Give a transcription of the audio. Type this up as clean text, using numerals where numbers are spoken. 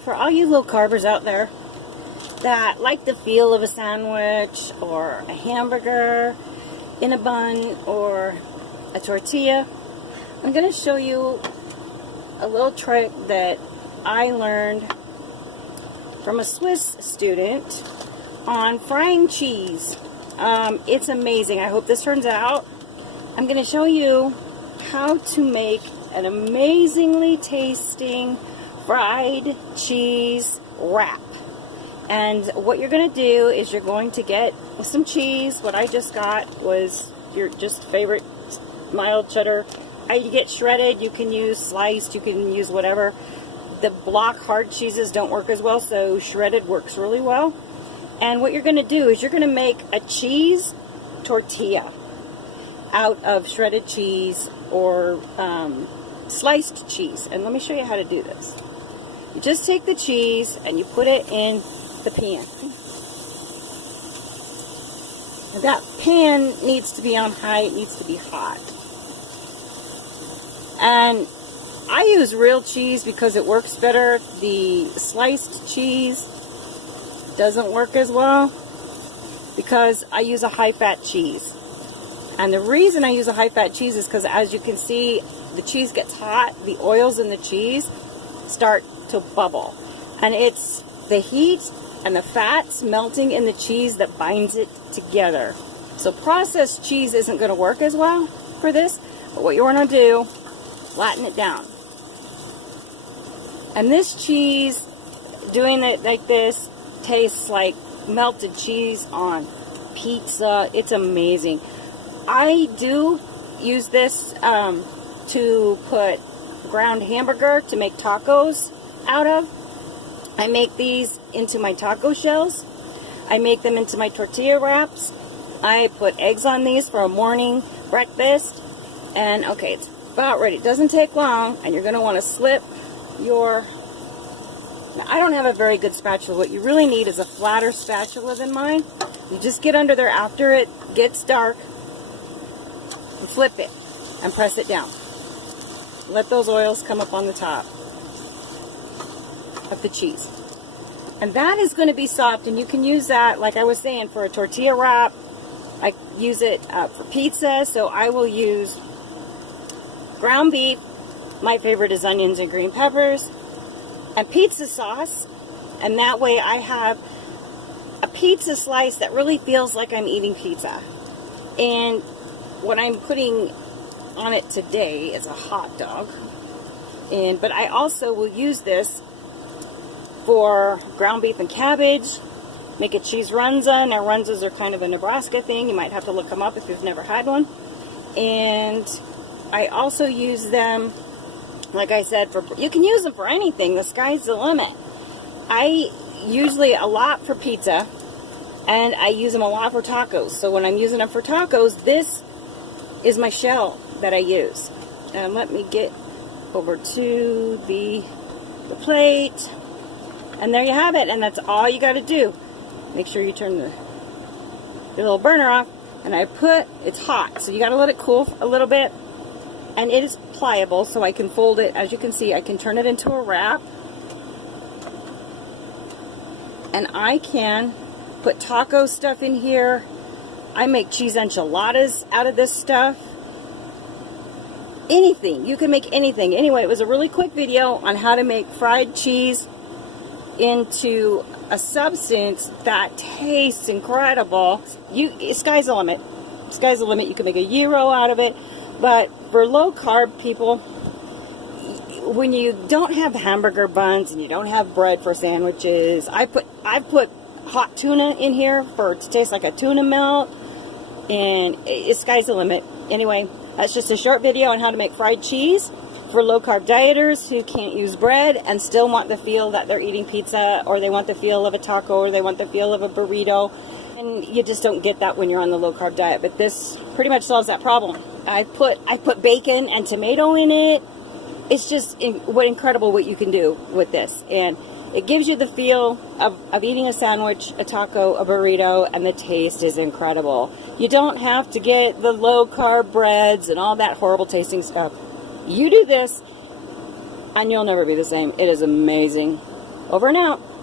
For all you low carbers out there that like the feel of a sandwich or a hamburger in a bun or a tortilla, I'm going to show you a little trick that I learned from a Swiss student on frying cheese. It's amazing. I hope this turns out. I'm going to show you how to make an amazingly tasting fried cheese wrap. And what you're going to do is you're going to get some cheese. What I just got was your just favorite mild cheddar. You get shredded, you can use sliced, you can use whatever. The block hard cheeses don't work as well, so shredded works really well. And what you're going to do is you're going to make a cheese tortilla out of shredded cheese or sliced cheese. And let me show you how to do this. You just take the cheese and you put it in the pan. That pan needs to be on high, it needs to be hot. And I use real cheese because it works better. The sliced cheese doesn't work as well because I use a high-fat cheese. And the reason I use a high-fat cheese is because, as you can see, the cheese gets hot, the oils in the cheese start to bubble. And it's the heat and the fats melting in the cheese that binds it together. So processed cheese isn't going to work as well for this, but what you want to do, flatten it down. And this cheese, doing it like this, tastes like melted cheese on pizza. It's amazing. I do use this to put ground hamburger to make tacos out of. I make these into my taco shells. I make them into my tortilla wraps. I put eggs on these for a morning breakfast. And okay, it's about ready. It doesn't take long, and you're going to want to slip your... Now, I don't have a very good spatula. What you really need is a flatter spatula than mine. You just get under there after it gets dark, and flip it, and press it down. Let those oils come up on the top of the cheese. And that is going to be soft, and you can use that, like I was saying, for a tortilla wrap. I use it for pizza, so I will use ground beef. My favorite is onions and green peppers, and pizza sauce, and that way I have a pizza slice that really feels like I'm eating pizza. And what I'm putting on it today is a hot dog, but I also will use this for ground beef and cabbage, make a cheese runza. Now runzas are kind of a Nebraska thing. You might have to look them up if you've never had one. And I also use them, like I said, you can use them for anything. The sky's the limit. I usually a lot for pizza, and I use them a lot for tacos. So when I'm using them for tacos, this is my shell that I use. And let me get over to the plate. And there you have it, and that's all you got to do. Make sure you turn the little burner off. And it's hot, so you got to let it cool a little bit. And it is pliable, so I can fold it. As you can see, I can turn it into a wrap. And I can put taco stuff in here. I make cheese enchiladas out of this stuff. Anything. You can make anything. Anyway, it was a really quick video on how to make fried cheese into a substance that tastes incredible. Sky's the limit. Sky's the limit. You can make a gyro out of it. But for low carb people, when you don't have hamburger buns and you don't have bread for sandwiches, I put hot tuna in here to taste like a tuna melt, and sky's the limit. Anyway, that's just a short video on how to make fried cheese for low carb dieters who can't use bread and still want the feel that they're eating pizza, or they want the feel of a taco, or they want the feel of a burrito. And you just don't get that when you're on the low carb diet. But this pretty much solves that problem. I put bacon and tomato in it. It's just incredible what you can do with this. And it gives you the feel of eating a sandwich, a taco, a burrito, and the taste is incredible. You don't have to get the low carb breads and all that horrible tasting stuff. You do this, and you'll never be the same. It is amazing. Over and out.